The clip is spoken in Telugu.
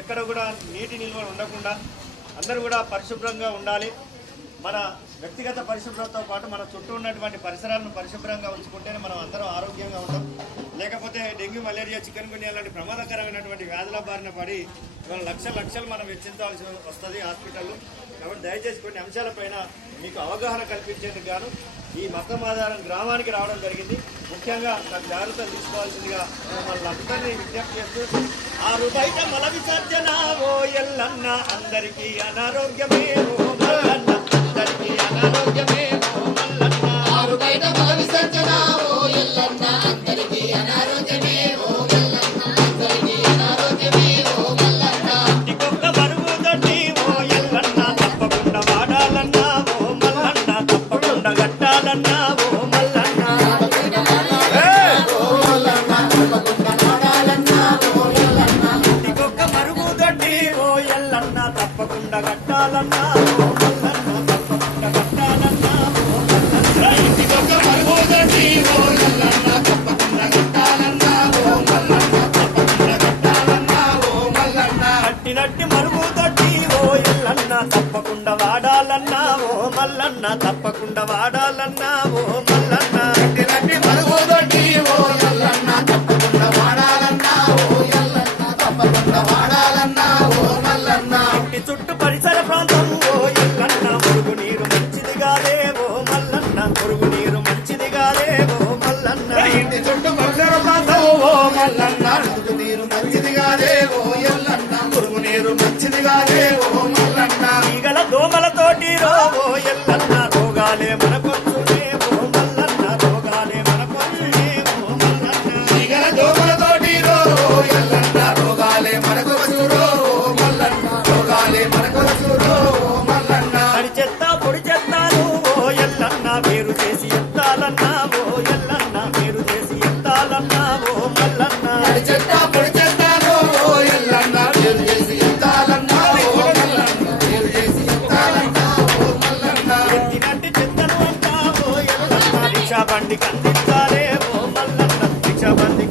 ఎక్కడ కూడా నీటి నిల్వ ఉండకుండా అందరూ కూడా పరిశుభ్రంగా ఉండాలి. మన వ్యక్తిగత పరిశుభ్రతతో పాటు మన చుట్టూ ఉన్నటువంటి పరిసరాలను పరిశుభ్రంగా ఉంచుకుంటేనే మనం అందరం ఆరోగ్యంగా ఉంటాం. లేకపోతే డెంగ్యూ మలేరియా చికెన్ గున్యా లాంటి ప్రమాదకరమైనటువంటి వ్యాధుల బారిన పడి ఇవాళ లక్షల లక్షలు మనం వెచ్చించాల్సి వస్తుంది హాస్పిటల్లో. కాబట్టి దయచేసి కొన్ని అంశాలపైన మీకు అవగాహన కల్పించేందుకు గాను ఈ మతం ఆధారం గ్రామానికి రావడం జరిగింది. ముఖ్యంగా తన జాగ్రత్తలు తీసుకోవాల్సిందిగా మన అందరినీ విజ్ఞప్తి చేస్తూ ఆరు బయట మల విసర్జన ఓ ఎల్లన్న అందరికీ అనారోగ్యమే ఓ మల్లన్న అందరికీ అనారోగ్యమే ఓ మల్లన్న. ఆరు బయట మల విసర్జన ఓ ఎల్లన్న అందరికీ అనారోగ్యమే ఓ మల్లన్న అందరికీ అనారోగ్యమే ఓ మల్లన్న. ఇంటికొక్క బరువు దొడ్డి ఓ ఎల్లన్న తప్పకుండా వాడాలన్నా ఓ మల్లన్న తప్పకుండా కట్టాలన్నా ఓ మల్లన్న కట్టినట్టి మరుగు దొడ్డి ఓ ఎల్లన్న తప్పకుండా వాడాలన్నా ఓ మల్లన్న తప్పకుండా వాడాలన్నా ఓ మల్లన్న. కట్టినట్టి మరుగుదొడ్డి తీరు మంచిదిగా మంది కనిపించాలే ఓ మల్లన్న భిక్ష మంది